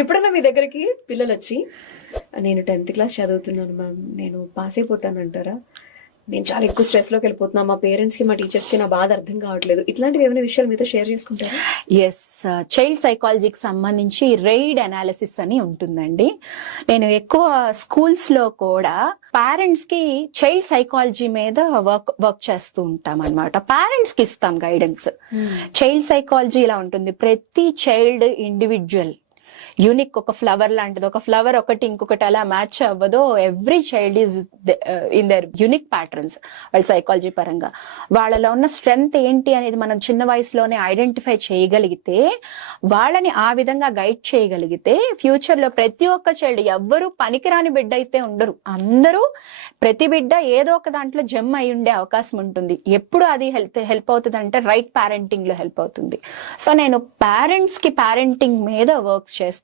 ఎప్పుడన్నా మీ దగ్గరికి పిల్లలు వచ్చి నేను 10th క్లాస్ చదువుతున్నాను మ్యామ్, నేను పాస్ అయిపోతానంటారా, నేను చాలా ఎక్కువ స్ట్రెస్ లోకి వెళ్ళిపోతున్నా, మా పేరెంట్స్ కి మా టీచర్స్ కి నా బాధ అర్థం కావట్లేదు, ఇట్లాంటివి ఏమైనా విషయాలు మీతో షేర్ చేసుకుంటారా? ఎస్, చైల్డ్ సైకాలజీకి సంబంధించి రైడ్ అనాలిసిస్ అని ఉంటుందండి. నేను ఎక్కువ స్కూల్స్ లో కూడా పేరెంట్స్ కి చైల్డ్ సైకాలజీ మీద వర్క్ చేస్తూ ఉంటాం అన్నమాట. పేరెంట్స్ కి ఇస్తాం గైడెన్స్. చైల్డ్ సైకాలజీ ఇలా ఉంటుంది, ప్రతి చైల్డ్ ఇండివిజువల్, యూనిక్, ఒక ఫ్లవర్ లాంటిది. ఒక ఫ్లవర్ ఒకటి ఇంకొకటి అలా మ్యాచ్ అవ్వదో, every child is in their unique patterns. వాళ్ళ సైకాలజీ పరంగా వాళ్ళలో ఉన్న స్ట్రెంగ్త్ ఏంటి అనేది మనం చిన్న వయసులోనే ఐడెంటిఫై చేయగలిగితే, వాళ్ళని ఆ విధంగా గైడ్ చేయగలిగితే, ఫ్యూచర్ లో ప్రతి ఒక్క చైల్డ్, ఎవ్వరూ పనికిరాని బిడ్డ అయితే ఉండరు. అందరూ, ప్రతి బిడ్డ ఏదో ఒక దాంట్లో జమ్ అయి ఉండే అవకాశం ఉంటుంది. ఎప్పుడు అది హెల్ప్ అవుతుంది అంటే రైట్ పేరెంటింగ్ లో హెల్ప్ అవుతుంది. సో నేను పేరెంట్స్ కి పేరెంటింగ్ మీద వర్క్ చేస్తాను.